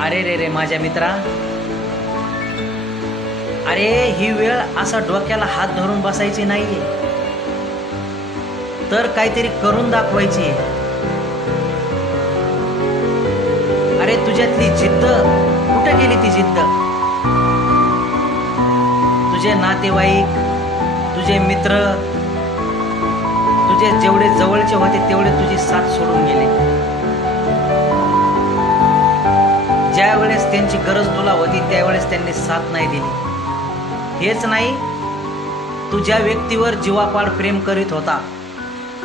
अरे रे रे माझ्या मित्रा. अरे ही वेळ असा डोक्याला हात धरून बसायची नाहीये. तर काहीतरी करून दाखवायची आहे. अरे तुझ्यातली जिद्द कुठे गेली ती जिद्द? तुझे नातेवाईक तुझे मित्र तुझे जेवढे जवळचे होते तेवढे तुझी साथ सोडून गेले. ज्या वेळेस त्यांची गरज तुला होती त्यावेळेस त्यांनी साथ नाही दिली. हेच नाही तू ज्या व्यक्तीवर जीवापाड प्रेम करीत होता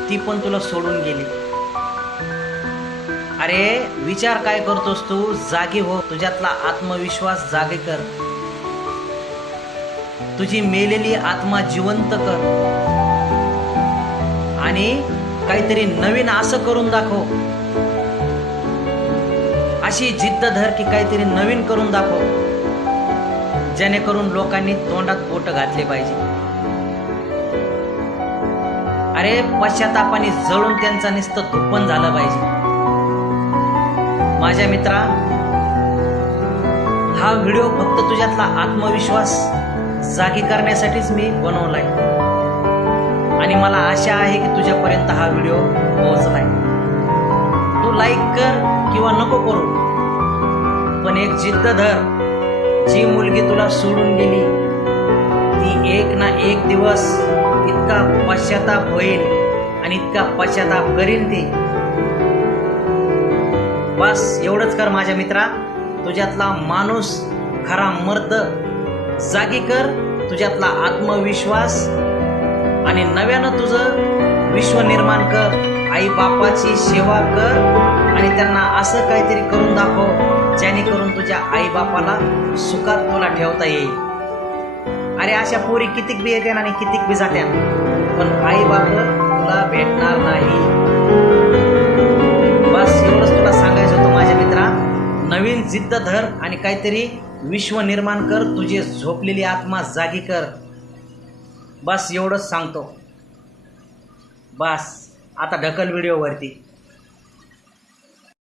ती पण तुला सोडून गेली. अरे विचार काय करतोस तू? जागी हो तुझ्यातला आत्मविश्वास जागे कर. तुझी मेलेली आत्मा जिवंत कर. आणि काहीतरी नवीन असं करून दाखव. अशी जिद्द धर की काहीतरी नवीन करून दाखव. जेणेकरून लोकांनी तोंडात बोट घातले पाहिजे. अरे पश्चातापाने जळून त्यांचा निस्त धुप्पन झालं पाहिजे. माझ्या मित्रा हा व्हिडिओ फक्त तुझ्यातला आत्मविश्वास जागी करण्यासाठीच मी बनवलाय. आणि मला आशा आहे की तुझ्यापर्यंत हा व्हिडिओ पोहोचलाय. तू लाईक कर किंवा नको करू. पण एक जिद्द धर. जी मुलगी तुला सोडून गेली ती एक ना एक दिवस इतका पश्चाताप होईल आणि इतका पश्चाताप करील ती. बस एवढंच कर माझ्या मित्रा. तुझ्यातला माणूस खरा मर्द जागी कर. तुझ्यातला आत्मविश्वास आणि नव्यानं तुझं विश्व निर्माण कर. आई बापाची सेवा कर आणि त्यांना असं काहीतरी करून दाखव जेणेकरून तुझ्या आई बापाला सुखात तुला ठेवता येईल. अरे अशा पोरी कितीक बी येते आणि कितीक बी जात्या पण आई बाप तुला भेटणार नाही. बस एवढंच तुला सांगायचं होतं माझ्या मित्रा. नवीन जिद्द धर आणि काहीतरी विश्व निर्माण कर तुझी झोपलेली आत्मा जागी कर. बस एवढंच सांगतो. बस. आता ढकल व्हिडिओवरती